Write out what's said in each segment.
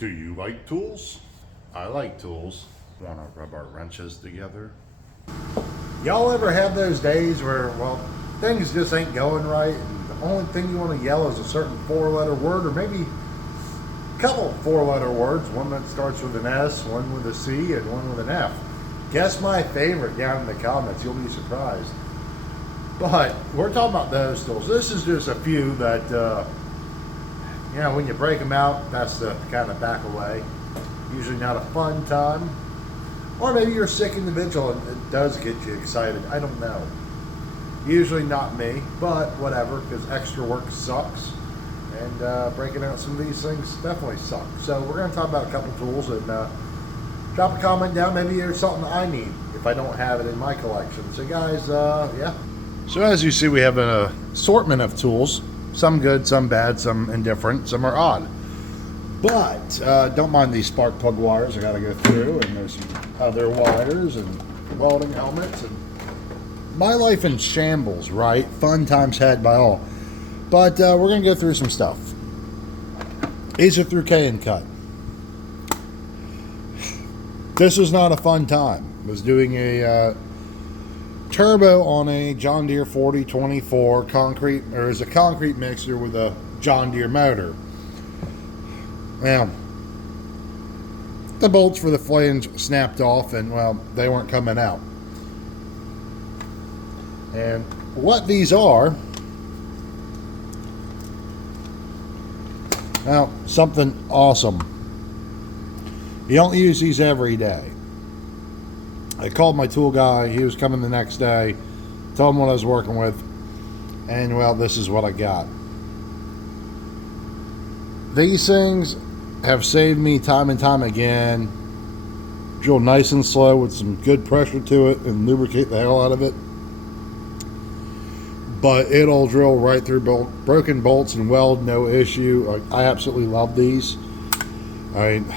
Do you like tools? I like tools. Want to rub our wrenches together? Y'all ever have those days where, well, things just ain't going right, and the only thing you want to yell is a certain four-letter word, or maybe a couple four-letter words, one that starts with an S, one with a C, and one with an F. Guess my favorite down in the comments. You'll be surprised. But we're talking about those tools. This is just a few that, you know, when you break them out, that's the kind of back away. Usually not a fun time. Or maybe you're a sick individual and it does get you excited. I don't know. Usually not me, but whatever, because extra work sucks. And breaking out some of these things definitely sucks. So we're going to talk about a couple tools, and drop a comment down. Maybe there's something I need if I don't have it in my collection. So guys, yeah. So as you see, we have an assortment of tools. Some good, some bad, some indifferent, some are odd. But don't mind these spark plug wires I got to go through, and there's some other wires and welding helmets. And my life in shambles, right? Fun times had by all. But we're going to go through some stuff. These are through K and Cut. This was not a fun time. I was doing a turbo on a John Deere 4024 concrete, or is a concrete mixer with a John Deere motor. Now, the bolts for the flange snapped off, and well, they weren't coming out. And what these are, well, something awesome. You don't use these every day. I called my tool guy. He was coming the next day. Told him what I was working with. And, well, this is what I got. These things have saved me time and time again. Drill nice and slow with some good pressure to it and lubricate the hell out of it. But it'll drill right through broken bolts and weld, no issue. I absolutely love these. I mean,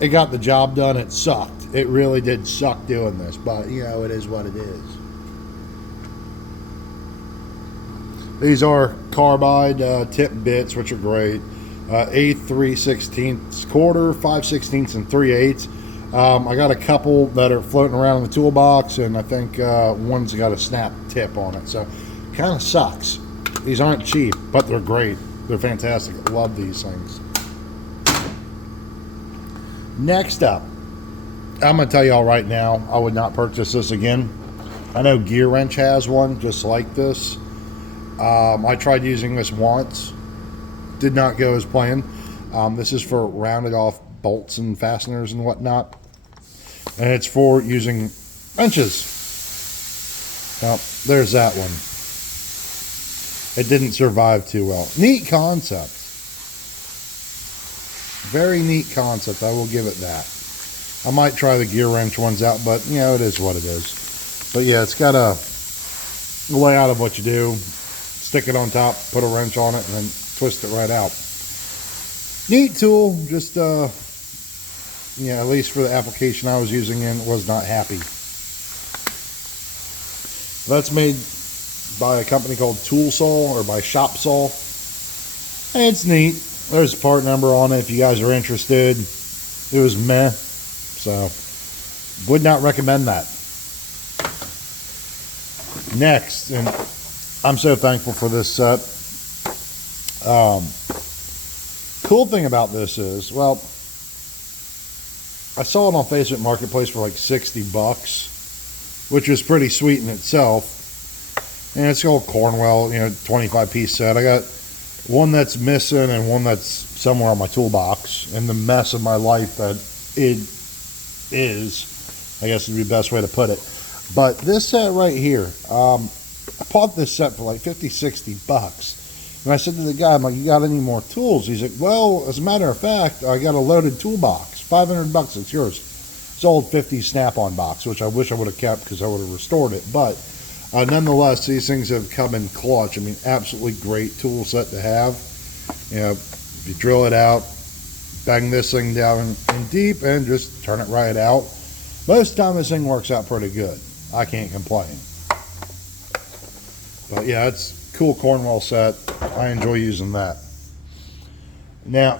it got the job done. It sucked. It really did suck doing this, but you know, it is what it is. These are carbide tip bits, which are great. 8 3/16 quarter, 5/16 and 3/8. I got a couple that are floating around in the toolbox, and I think one's got a snap tip on it, so kind of sucks. These aren't cheap, but they're great. They're fantastic. I love these things. Next up, I'm going to tell y'all right now, I would not purchase this again. I know Gear Wrench has one just like this. I tried using this once. Did not go as planned. This is for rounded off bolts and fasteners and whatnot. And it's for using wrenches. Well, there's that one. It didn't survive too well. Neat concept. Very neat concept, I will give it that. I might try the Gear Wrench ones out, but you know, it is what it is. But yeah, it's got a layout of what you do. Stick it on top, put a wrench on it, and then twist it right out. Neat tool, just yeah, at least for the application I was using in, was not happy. That's made by a company called Tool Saw, or by Shop Saw. And it's neat. There's a part number on it if you guys are interested. It was meh. So, would not recommend that. Next, and I'm so thankful for this set. Cool thing about this is, well, I saw it on Facebook Marketplace for like 60 bucks, which is pretty sweet in itself. And it's called Cornwell, you know, 25-piece set. I got one that's missing and one that's somewhere on my toolbox. And the mess of my life that it is, I guess would be the best way to put it. But this set right here, I bought this set for like 50, 60 bucks. And I said to the guy, I'm like, you got any more tools? He's like, well, as a matter of fact, I got a loaded toolbox, 500 bucks, it's yours. It's an old 50 snap-on box, which I wish I would have kept because I would have restored it. But nonetheless, these things have come in clutch. I mean, absolutely great tool set to have. You know, if you drill it out, bang this thing down in deep and just turn it right out. Most of the time this thing works out pretty good. I can't complain. But yeah, it's a cool Cornwell set. I enjoy using that. Now,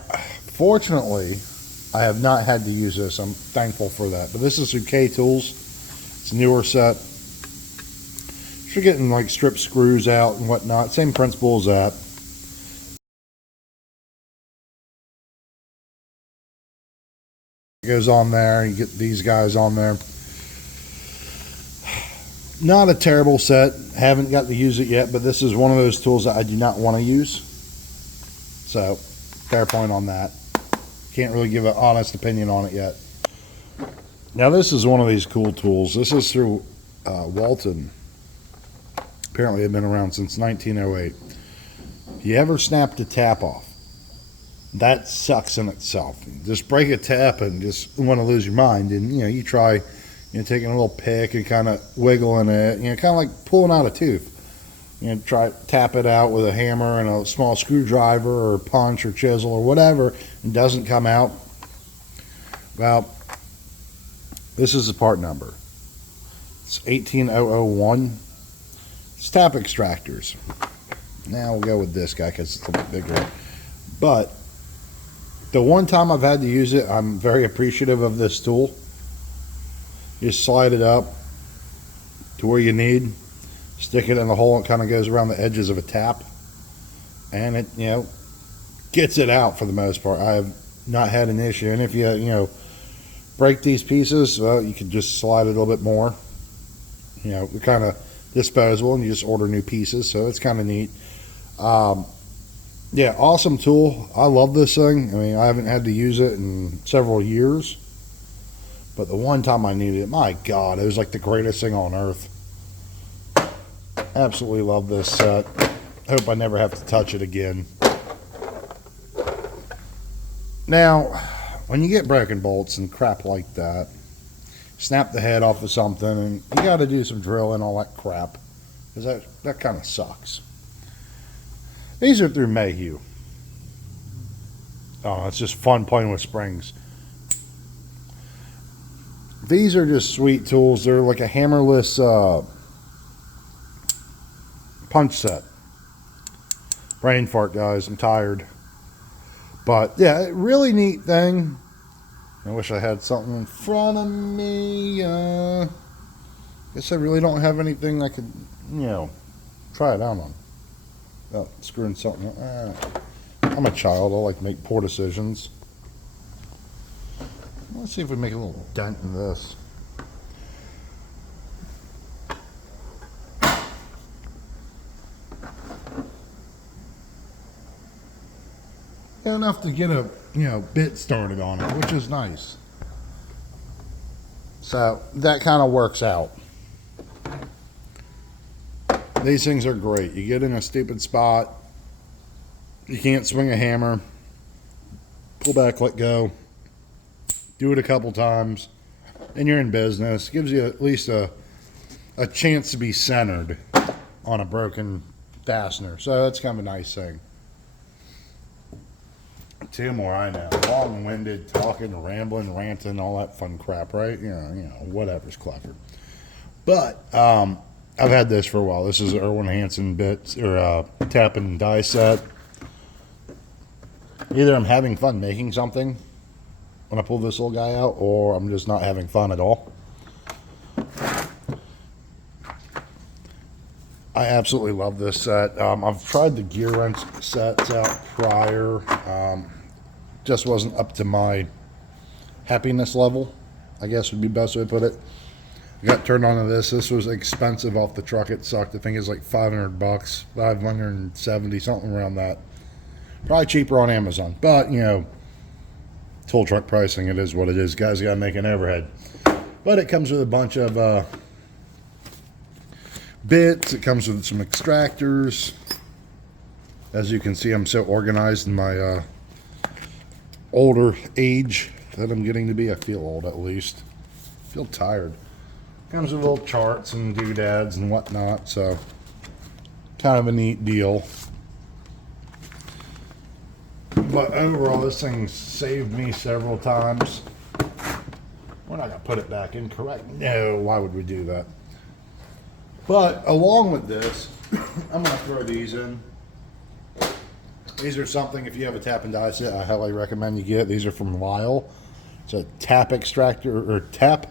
fortunately, I have not had to use this. I'm thankful for that. But this is through K Tools. It's a newer set. You're getting like strip screws out and whatnot. Same principle as that. It goes on there. You get these guys on there. Not a terrible set. Haven't got to use it yet, but this is one of those tools that I do not want to use. So, fair point on that. Can't really give an honest opinion on it yet. Now this is one of these cool tools. This is through Walton. Apparently they've been around since 1908. If you ever snapped a tap off, that sucks in itself. Just break a tap and just want to lose your mind. And you try taking a little pick and kind of wiggling it, kind of like pulling out a tooth. Try tap it out with a hammer and a small screwdriver or punch or chisel or whatever, and doesn't come out. Well, this is the part number. It's 18001. It's tap extractors. Now we'll go with this guy because it's a bit bigger. But the one time I've had to use it, I'm very appreciative of this tool. You just slide it up to where you need. Stick it in the hole. It kind of goes around the edges of a tap, and it gets it out for the most part. I have not had an issue. And if you break these pieces, well, you can just slide it a little bit more. They're kind of disposable, and you just order new pieces, so it's kind of neat. Yeah, awesome tool. I love this thing. I mean, I haven't had to use it in several years, but the one time I needed it, my God, it was like the greatest thing on earth. Absolutely love this set. Hope I never have to touch it again. Now, when you get broken bolts and crap like that, snap the head off of something, and you got to do some drilling, all that crap, because that kind of sucks. These are through Mayhew. Oh, it's just fun playing with springs. These are just sweet tools. They're like a hammerless punch set. Brain fart, guys. I'm tired. But yeah, really neat thing. I wish I had something in front of me. Guess I really don't have anything I could, try it out on. Oh, screwing something. I'm a child. I like to make poor decisions. Let's see if we make a little dent in this. Enough to get a bit started on it, which is nice. So that kind of works out. These things are great. You get in a stupid spot, you can't swing a hammer, pull back, let go, do it a couple times, and you're in business. Gives you at least a chance to be centered on a broken fastener. So that's kind of a nice thing. Two more, I know. Long-winded, talking, rambling, ranting, all that fun crap, right? Whatever's clever. But I've had this for a while. This is Irwin Hansen bits or tap and die set. Either I'm having fun making something when I pull this little guy out, or I'm just not having fun at all. I absolutely love this set. I've tried the gear wrench sets out prior. Just wasn't up to my happiness level, I guess would be the best way to put it. I got turned on to this. This was expensive off the truck. It sucked. I think it's like $500, $570, something around that. Probably cheaper on Amazon, but tool truck pricing, it is what it is. Guys gotta make an overhead. But it comes with a bunch of bits. It comes with some extractors. As you can see, I'm so organized in my older age that I'm getting to be. I feel old, at least. I feel tired. Comes with little charts and doodads and whatnot, so kind of a neat deal. But overall, this thing saved me several times. We're not going to put it back in, correct? No, why would we do that? But along with this, I'm going to throw these in. These are something, if you have a tap and die set, I highly recommend you get. These are from Lyle. It's a tap extractor, or tap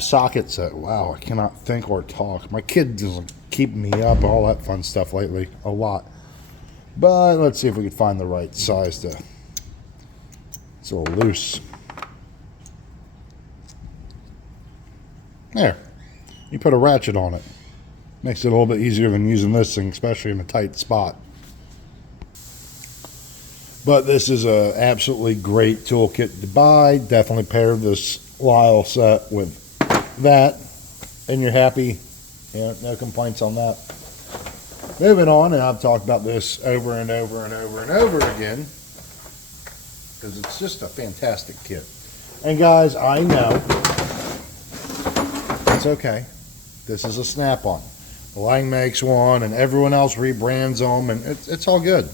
socket set. Wow, I cannot think or talk. My kid is keeping me up, all that fun stuff lately, a lot. But let's see if we can find the right size to. It's a little loose. There. You put a ratchet on it. Makes it a little bit easier than using this thing, especially in a tight spot. But this is a absolutely great toolkit to buy. Definitely pair this Lyle set with that, and you're happy. Yeah, no complaints on that. Moving on, and I've talked about this over and over and over and over again, because it's just a fantastic kit. And guys, I know it's okay. This is a Snap-on. Lang makes one, and everyone else rebrands them, and it's all good.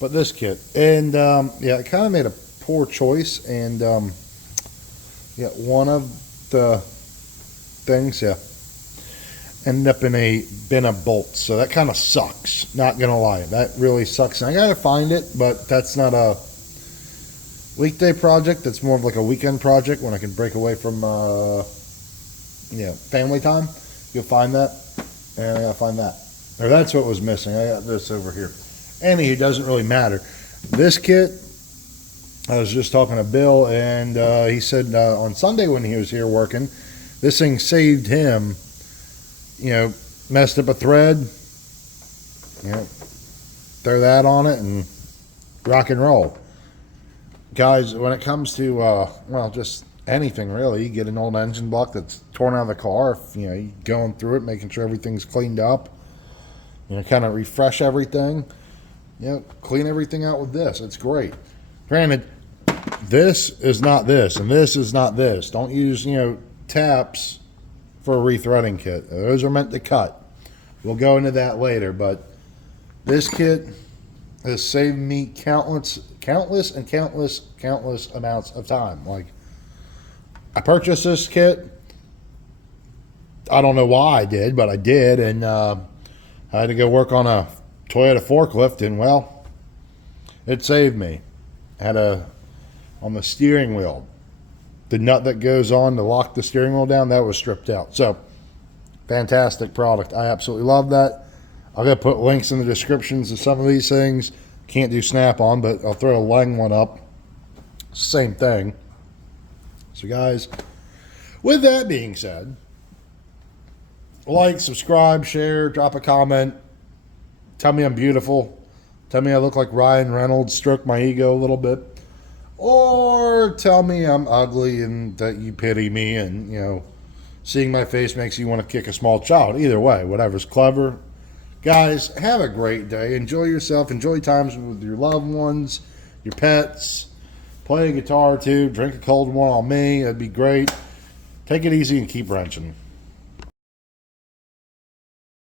But this kit, and yeah, it kind of made a poor choice, and yeah, one of the things, yeah, ended up in a bin of bolts, so that kind of sucks. Not gonna lie, that really sucks. And I gotta find it, but that's not a weekday project. That's more of like a weekend project when I can break away from yeah, family time. You'll find that, and I gotta find that. Or that's what was missing. I got this over here. Anyway, it doesn't really matter. This kit, I was just talking to Bill, and he said on Sunday when he was here working, this thing saved him. You know, messed up a thread, you know, throw that on it and rock and roll. Guys, when it comes to, well, just anything really, you get an old engine block that's torn out of the car, if, you know, you're going through it, making sure everything's cleaned up, you know, kind of refresh everything, you know, clean everything out with this. It's great. Granted, this is not this, and this is not this. Don't use, you know, taps for a rethreading kit. Those are meant to cut. We'll go into that later, but this kit has saved me countless amounts of time. Like, I purchased this kit. I don't know why I did, but I did, and I had to go work on a Toyota forklift, and well, it saved me. Had on the steering wheel, the nut that goes on to lock the steering wheel down, that was stripped out. So, fantastic product. I absolutely love that. I'm going to put links in the descriptions of some of these things. Can't do Snap-on, but I'll throw a Lang one up. Same thing. So, guys, with that being said, like, subscribe, share, drop a comment. Tell me I'm beautiful. Tell me I look like Ryan Reynolds. Stroke my ego a little bit. Or tell me I'm ugly and that you pity me, and, you know, seeing my face makes you want to kick a small child. Either way, whatever's clever. Guys, have a great day. Enjoy yourself. Enjoy times with your loved ones, your pets. Play a guitar too. Drink a cold one on me. That'd be great. Take it easy and keep wrenching.